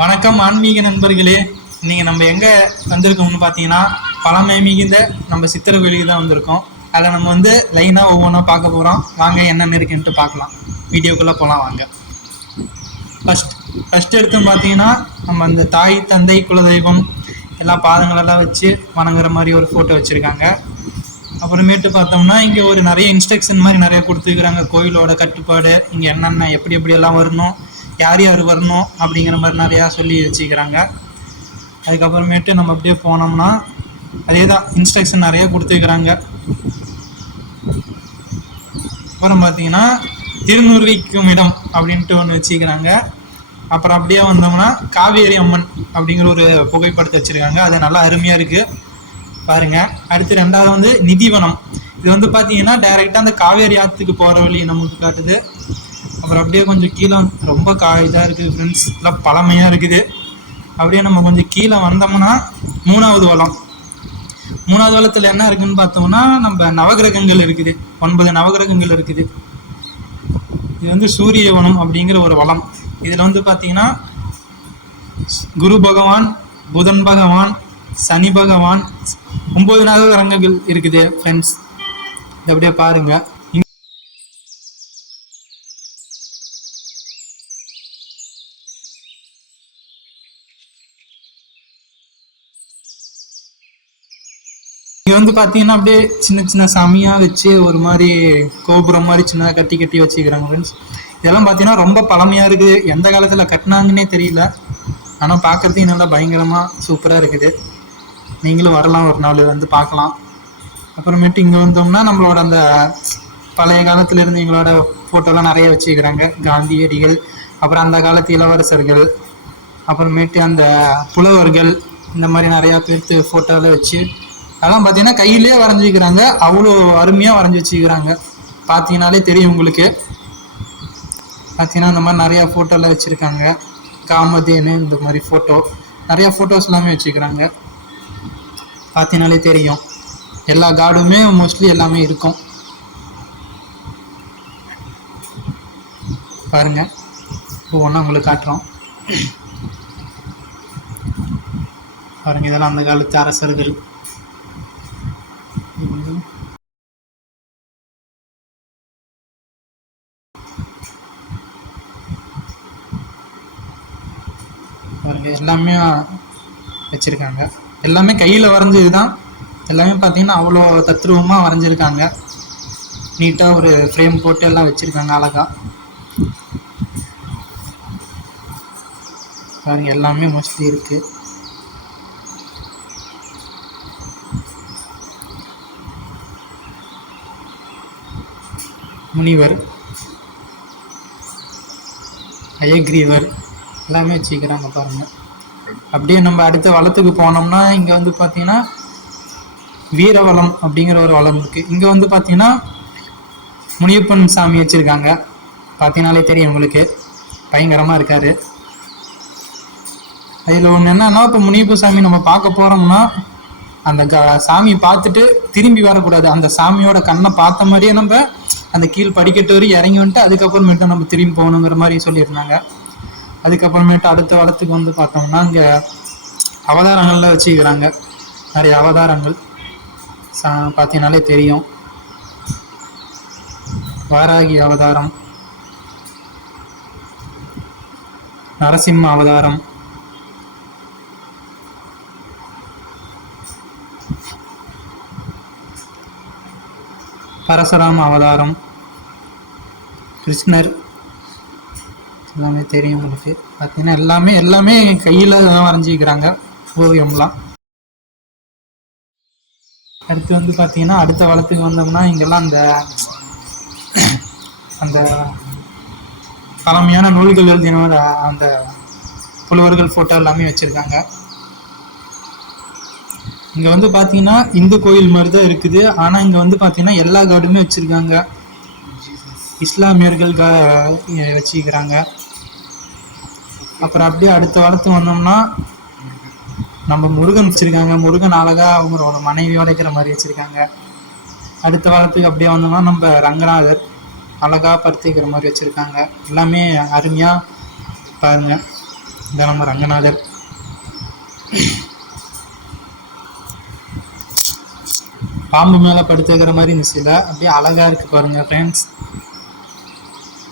வணக்கம் ஆன்மீக நண்பர்களே. நீங்கள் நம்ம எங்கே வந்திருக்கோம்னு பார்த்தீங்கன்னா பழமை மிகுந்த நம்ம சித்தர் கோயிலுக்கு தான் வந்திருக்கோம். அதில் நம்ம வந்து லைனாக ஒவ்வொன்றா பார்க்க போகிறோம் வாங்க என்னென்ன இருக்குன்ட்டு பார்க்கலாம். வீடியோக்குள்ளே போகலாம் வாங்க. ஃபஸ்ட் ஃபஸ்ட் எடுத்து பார்த்தீங்கன்னா நம்ம அந்த தாய் தந்தை குலதெய்வம் எல்லா பாதங்களெல்லாம் வச்சு வணங்குற மாதிரி ஒரு ஃபோட்டோ வச்சுருக்காங்க. அப்புறமேட்டு பார்த்தோம்னா இங்கே ஒரு நிறைய இன்ஸ்ட்ரக்ஷன் மாதிரி நிறைய கொடுத்துருக்குறாங்க. கோயிலோட கட்டுப்பாடு இங்கே என்னென்ன எப்படி எப்படியெல்லாம் வரணும் யார் யார் வரணும் அப்படிங்கிற மாதிரி நிறையா சொல்லி வச்சுக்கிறாங்க. அதுக்கப்புறமேட்டு நம்ம அப்படியே போனோம்னா அதே தான் இன்ஸ்ட்ரக்ஷன் நிறைய கொடுத்துருக்குறாங்க அப்புறம் பார்த்தீங்கன்னா திருநுருவிக்கும் இடம் அப்படின்ட்டு ஒன்று வச்சுக்கிறாங்க. அப்புறம் அப்படியே வந்தோம்னா காவேரி அம்மன் அப்படிங்கிற ஒரு புகைப்படத்தை வச்சுருக்காங்க. அது நல்லா அருமையாக இருக்குது பாருங்கள் அடுத்து ரெண்டாவது வந்து நிதிவனம். இது வந்து பார்த்தீங்கன்னா டைரெக்டாக அந்த காவேரி ஆற்றுக்கு போகிற வழி நமக்கு காட்டுது. அப்புறம் அப்படியே கொஞ்சம் கீழே ரொம்ப கா இதாக இருக்குது ஃப்ரெண்ட்ஸ் எல்லாம் பழமையாக இருக்குது. அப்படியே நம்ம கொஞ்சம் கீழே வந்தோம்னா மூணாவது வளம். மூணாவது வளத்தில் என்ன இருக்குதுன்னு பார்த்தோம்னா நம்ம நவகிரகங்கள் இருக்குது. ஒன்பது நவகிரகங்கள் இருக்குது. இது வந்து சூரிய வனம் அப்படிங்கிற ஒரு வளம். இதில் வந்து பார்த்தீங்கன்னா குரு பகவான் புதன் பகவான் சனி பகவான் ஒம்பது நவகிரகங்கள் இருக்குது ஃப்ரெண்ட்ஸ் இது அப்படியே பாருங்கள் இங்கே வந்து பார்த்தீங்கன்னா அப்படியே சின்ன சின்ன சாமியாக வச்சு ஒரு மாதிரி கோபுரம் மாதிரி சின்னதாக கட்டி கட்டி வச்சுக்கிறாங்க ஃப்ரெண்ட்ஸ் இதெல்லாம் பார்த்தீங்கன்னா ரொம்ப பழமையாக இருக்குது. எந்த காலத்தில் கட்டினாங்கன்னே தெரியல. ஆனால் பார்க்கறதுக்கு நல்லா பயங்கரமாக சூப்பராக இருக்குது. நீங்களும் வரலாம் ஒரு நாள் வந்து பார்க்கலாம் அப்புறமேட்டு இங்கே வந்தோம்னா நம்மளோட அந்த பழைய காலத்துலேருந்து எங்களோட ஃபோட்டோலாம் நிறைய வச்சுக்கிறாங்க. காந்தியடிகள் அப்புறம் அந்த காலத்து இளவரசர்கள் அப்புறமேட்டு அந்த புலவர்கள் இந்த மாதிரி நிறையா பேர்த்து ஃபோட்டோவில் வச்சு அதெல்லாம் பார்த்தீங்கன்னா கையிலேயே வரைஞ்சிக்கிறாங்க அவ்வளோ அருமையாக வரைஞ்சி வச்சுக்கிறாங்க. பார்த்தீங்கனாலே தெரியும் உங்களுக்கு. பார்த்தீங்கன்னா இந்த மாதிரி நிறையா ஃபோட்டோலாம் வச்சுருக்காங்க. காமதேனு இந்த மாதிரி ஃபோட்டோ நிறையா ஃபோட்டோஸ் எல்லாமே வச்சுக்கிறாங்க. பார்த்தீங்கனாலே தெரியும். எல்லா கார்டுமே மோஸ்ட்லி எல்லாமே இருக்கும். பாருங்க. ஒவ்வொன்றா உங்களுக்கு காட்டுறோம். பாருங்க இதெல்லாம் அந்த காலத்து அரசர்கள். பாருங்க எல்லாமே வச்சுருக்காங்க. எல்லாமே கையில் வரைஞ்சது தான் எல்லாமே பார்த்தீங்கன்னா அவ்வளோ தத்ரூபமாக வரைஞ்சிருக்காங்க. நீட்டாக ஒரு ஃப்ரேம் போட்டு எல்லாம் வச்சுருக்காங்க அழகா. பாருங்க எல்லாமே மோஸ்ட்லி இருக்குது முனிவர் அயக்ரீவர் எல்லாமே வச்சுக்கிறாங்க பாருங்க. அப்படியே நம்ம அடுத்த வளத்துக்கு போனோம்னா இங்கே வந்து பார்த்தீங்கன்னா வீரவளம் அப்படிங்கிற ஒரு வளம் இருக்குது இங்கே வந்து பார்த்தீங்கன்னா முனியப்பன் சாமி வச்சுருக்காங்க. பார்த்தீங்கனாலே தெரியும் உங்களுக்கு. பயங்கரமாக இருக்கார். அதில் ஒன்று என்னன்னா இப்போ முனியப்ப சாமி நம்ம பார்க்க போகிறோம்னா அந்த க சாமியை பார்த்துட்டு திரும்பி வரக்கூடாது. அந்த சாமியோட கண்ணை பார்த்த மாதிரியே நம்ம அந்த கீழ் படிக்கட்டு வரை இறங்கி வந்துட்டு அதுக்கப்புறமேட்டு நம்ம திரும்பி போகணுங்கிற மாதிரி சொல்லியிருந்தாங்க. அதுக்கப்புறமேட்டு அடுத்த வளத்துக்கு வந்து பார்த்தோம்னா இங்கே அவதாரங்கள்லாம் வச்சுக்கிறாங்க. நிறைய அவதாரங்கள். சா பார்த்தீங்கனாலே தெரியும். வாராகி அவதாரம். நரசிம்ம அவதாரம். பரசுராம அவதாரம். கிருஷ்ணர் எல்லாமே தெரியும் உங்களுக்கு பார்த்தீங்கன்னா எல்லாமே எல்லாமே கையில் தான் வரைஞ்சிக்கிறாங்க ஓவியம்லாம் அடுத்து வந்து பார்த்தீங்கன்னா அடுத்த வளத்துக்கு வந்தோம்னா இங்கெல்லாம் அந்த அந்த பழமையான நூல்கள் எழுதின அந்த புலவர்கள் ஃபோட்டோ எல்லாமே வச்சுருக்காங்க. இங்கே வந்து பார்த்தீங்கன்னா இந்து கோயில் மாதிரி தான் இருக்குது. ஆனால் இங்கே வந்து பார்த்தீங்கன்னா எல்லா கார்டுமே வச்சுருக்காங்க. இஸ்லாமியர்களுக்காக வச்சுக்கிறாங்க. அப்புறம் அப்படியே அடுத்த வாரத்துக்கு வந்தோம்னா நம்ம முருகன் வச்சுருக்காங்க. முருகன் அழகாக அவங்களோட மனைவியோட இருக்கிற மாதிரி வச்சுருக்காங்க. அடுத்த வாரத்துக்கு அப்படியே வந்தோம்னா நம்ம ரங்கநாதர் அழகாக படுத்திக்கிற மாதிரி வச்சுருக்காங்க. எல்லாமே அருமையாக பாருங்க. இந்த நம்ம ரங்கநாதர். பாம்பு மேலே படுத்துக்கிற மாதிரி இந்த சிலை. அப்படியே அழகாக இருக்குது பாருங்கள் ஃப்ரெண்ட்ஸ்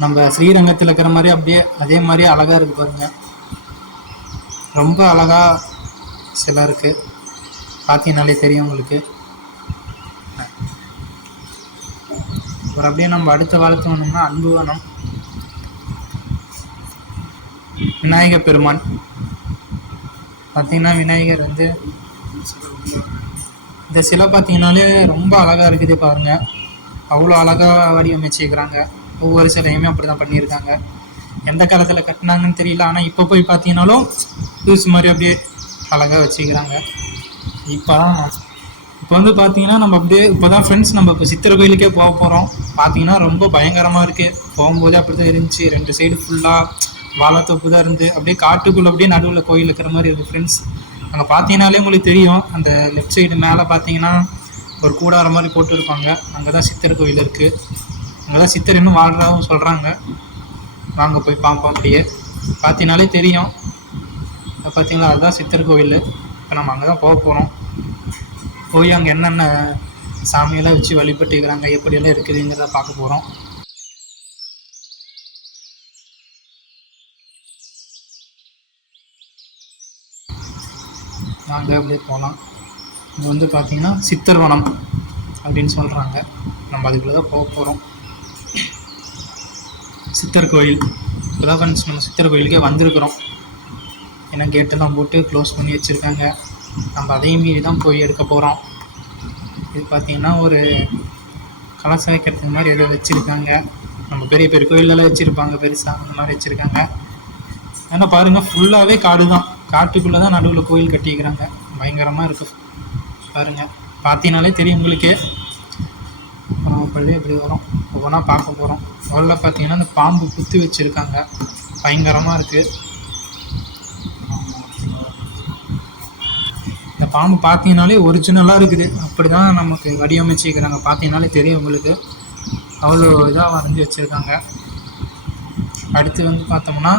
நம்ம ஸ்ரீரங்கத்தில் இருக்கிற மாதிரி அப்படியே அதே மாதிரி அழகாக இருக்குது பாருங்கள் ரொம்ப அழகாக சிலை இருக்குது பார்த்தீங்கனாலே தெரியும் உங்களுக்கு. அப்புறம் அப்படியே நம்ம அடுத்த காலத்து அன்பு வேணும் விநாயகர் பெருமான். பார்த்தீங்கன்னா விநாயகர் வந்து இந்த சிலை பார்த்தீங்கன்னாலே ரொம்ப அழகாக இருக்குது பாருங்கள் அவ்வளோ அழகாக வடிவமைச்சிருக்கிறாங்க. ஒவ்வொரு சிலையுமே அப்படி தான் பண்ணியிருக்காங்க. எந்த காலத்தில் கட்டினாங்கன்னு தெரியல ஆனால் இப்போ போய் பார்த்தீங்கன்னாலும் புதுசு மாதிரி அப்படியே அழகாக வச்சுக்கிறாங்க. இப்போ தான் இப்போ வந்து பார்த்தீங்கன்னா நம்ம அப்படியே இப்போ தான் ஃப்ரெண்ட்ஸ் நம்ம இப்போ சித்திரை கோயிலுக்கே போக போகிறோம் பார்த்தீங்கன்னா ரொம்ப பயங்கரமாக இருக்குது போகும்போதே அப்படி தான் இருந்துச்சு. ரெண்டு சைடு ஃபுல்லாக வாழைத்தோப்பு தான் இருந்து அப்படியே காட்டுக்குள்ளே அப்படியே நடுவில் கோயில் இருக்கிற மாதிரி இருக்குது ஃப்ரெண்ட்ஸ் அங்கே பார்த்தீங்கனாலே உங்களுக்கு தெரியும் அந்த லெஃப்ட் சைடு மேலே பார்த்தீங்கன்னா ஒரு கூடாரம் மாதிரி போட்டுருப்பாங்க. அங்கே தான் சித்தர் கோயில் இருக்குது அங்கெல்லாம் சித்தர் இன்னும் வாழ்றதாகவும் சொல்கிறாங்க வாங்க போய் பார்ப்போம் அப்படியே. பார்த்தினாலே தெரியும். இப்போ பார்த்தீங்களா அதுதான் சித்தர் கோயில். இப்போ நம்ம அங்கே தான் போக போகிறோம் போய் அங்கே என்னென்ன சாமியெல்லாம் வச்சு வழிபட்டுக்கிறாங்க எப்படியெல்லாம் இருக்குதுங்கிறத பார்க்க போகிறோம் நாங்கள் அப்படியே போகலாம் இது வந்து பார்த்திங்கன்னா சித்தர்வனம் அப்படின்னு சொல்கிறாங்க நம்ம அதுக்குள்ளே தான் போக போகிறோம் சித்தர் கோயில் இப்போதான் ஃப்ரெண்ட்ஸ் நம்ம சித்தர் கோயிலுக்கே வந்திருக்கிறோம். ஏன்னா கேட்டெல்லாம் போட்டு க்ளோஸ் பண்ணி வச்சுருக்காங்க. நம்ம அதையும் மீறி தான் போய் எடுக்க போகிறோம் இது பார்த்திங்கன்னா ஒரு கலசம் மாதிரி ஏதோ வச்சுருக்காங்க. நம்ம பெரிய பெரிய கோயிலெல்லாம் வச்சுருப்பாங்க பெருசாக அந்த மாதிரி வச்சுருக்காங்க. ஏன்னா பாருங்கள் ஃபுல்லாகவே காடு தான். காட்டுக்குள்ளே தான் நடுவில் கோயில் கட்டிக்கிறாங்க பயங்கரமாக இருக்குது பாருங்கள் பார்த்தீங்கனாலே தெரியும் உங்களுக்கே. அப்புறம் அப்படியே இப்படி வரும். ஒவ்வொன்றா பார்க்க போகிறோம் முதல்ல பார்த்தீங்கன்னா அந்த பாம்பு குத்தி வச்சுருக்காங்க. பயங்கரமாக இருக்குது இந்த பாம்பு பார்த்தீங்கனாலே ஒரிஜினலாக இருக்குது. அப்படி தான் நமக்கு வடிவமைச்சிக்கிறாங்க பார்த்தீங்கனாலே தெரியும் உங்களுக்கு. அவ்வளோ இதாக வரைஞ்சி வச்சுருக்காங்க. அடுத்து வந்து பார்த்தோம்னா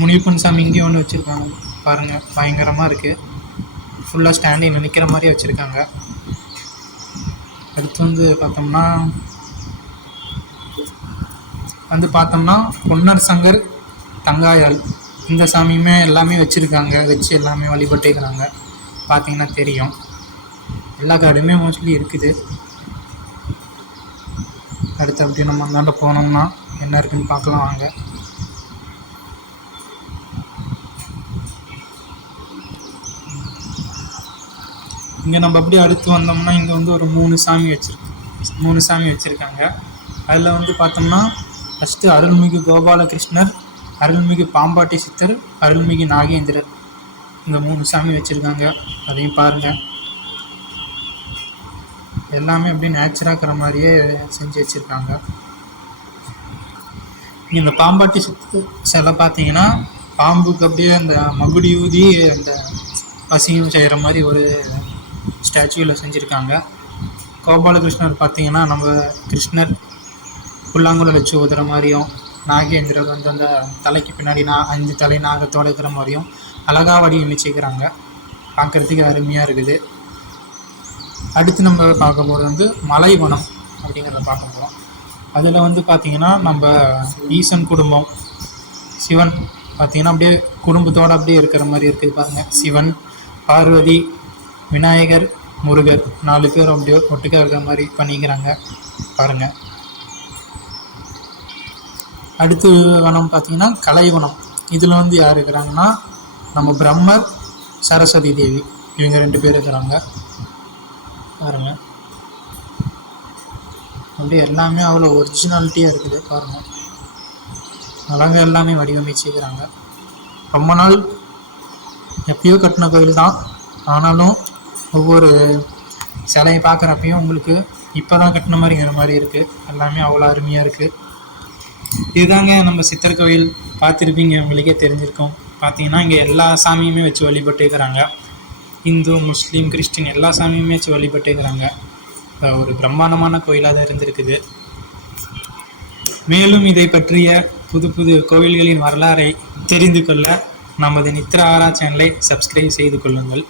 முனியப்பன் சாமி இங்கேயும் ஒன்று வச்சுருக்காங்க. பாருங்கள் பயங்கரமாக இருக்குது ஃபுல்லாக ஸ்டாண்டிங் நிற்கிற மாதிரி வச்சுருக்காங்க. அடுத்து வந்து பார்த்தோம்னா வந்து பார்த்தோம்னா பொன்னர் சங்கர் தங்காயால் இந்த சாமியுமே எல்லாமே வச்சுருக்காங்க. வச்சு எல்லாமே வழிபட்டுக்கிறாங்க பார்த்தீங்கன்னா தெரியும். எல்லா காடுமே மோஸ்ட்லி இருக்குது. அடுத்து அப்படி நம்ம அந்தாண்ட போனோம்னா என்ன இருக்குன்னு பார்க்கலாம் வாங்க. இங்கே நம்ம அப்படியே அடுத்து வந்தோம்னா இங்கே வந்து ஒரு மூணு சாமி வச்சுருக்கு. மூணு சாமி வச்சுருக்காங்க. அதில் வந்து பார்த்தோம்னா ஃபஸ்ட்டு அருள்மிகு கோபாலகிருஷ்ணர் அருள்மிகு பாம்பாட்டி சித்தர் அருள்மிகு நாகேந்திரர். இந்த மூணு சாமி வச்சுருக்காங்க. அதையும் பாருங்கள் எல்லாமே அப்படியே நேச்சராக இருக்கிற மாதிரியே செஞ்சு வச்சுருக்காங்க. இந்த பாம்பாட்டி சித்து சிலை பார்த்தீங்கன்னா பாம்புக்கு அப்படியே அந்த மகுடி ஊதி அந்த பசியும் செய்கிற மாதிரி ஒரு ஸ்டாச்சுவில் செஞ்சுருக்காங்க. கோபாலகிருஷ்ணர் பார்த்திங்கன்னா நம்ம கிருஷ்ணர் புல்லாங்குழல் வச்சு ஊதுற மாதிரியும் நாகேந்திரர் வந்து அந்த தலைக்கு பின்னாடி நான் அஞ்சு தலை நாகத்தோடு இருக்கிற மாதிரியும் அழகாக வடிவமைச்சிக்கிறாங்க பார்க்குறதுக்கு அருமையாக இருக்குது. அடுத்து நம்ம பார்க்க போகிறது வந்து மலைவனம் அப்படிங்கிறத பார்க்க போகிறோம் அதில் வந்து பார்த்திங்கன்னா நம்ம ஈசன் குடும்பம் சிவன் பார்த்திங்கன்னா அப்படியே குடும்பத்தோடு அப்படியே இருக்கிற மாதிரி இருக்குது பாருங்கள் சிவன் பார்வதி விநாயகர் முருகர். நாலு பேர் அப்படியே ஒட்டுக்கா இருக்கிற மாதிரி பண்ணிக்கிறாங்க. பாருங்கள் அடுத்து வனம் பார்த்தீங்கன்னா கலைவனம். இதில் வந்து யார் இருக்கிறாங்கன்னா நம்ம பிரம்மர் சரஸ்வதி தேவி. இவங்க ரெண்டு பேர் இருக்கிறாங்க. பாருங்க. அப்படியே எல்லாமே அவ்வளோ ஒரிஜினாலிட்டியாக இருக்குது. பாருங்கள் அழகாக எல்லாமே வடிவமைச்சிருக்கிறாங்க ரொம்ப நாள் எப்பயோ கட்டின கோயில் தான் ஆனாலும் ஒவ்வொரு சிலையை பார்க்குறப்பையும் உங்களுக்கு இப்போ தான் கட்டின மாதிரிங்கிற மாதிரி இருக்குது எல்லாமே அவ்வளோ அருமையாக இருக்குது இதுதாங்க நம்ம சித்தர் கோயில் பார்த்துருப்பீங்க உங்களுக்கே தெரிஞ்சிருக்கோம். பார்த்தீங்கன்னா இங்கே எல்லா சாமியுமே வச்சு வழிபட்டுக்கிறாங்க இந்து முஸ்லீம் கிறிஸ்டின் எல்லா சாமியுமே வச்சு வழிபட்டுக்கிறாங்க அஹ் ஒரு பிரம்மாண்டமான கோயிலாக தான் இருந்திருக்குது. மேலும் இதை பற்றிய புது புது கோவில்களின் வரலாறை தெரிந்து கொள்ள நமது நித்ரா ஆரா சேனலை சப்ஸ்கிரைப் செய்து கொள்ளுங்கள்.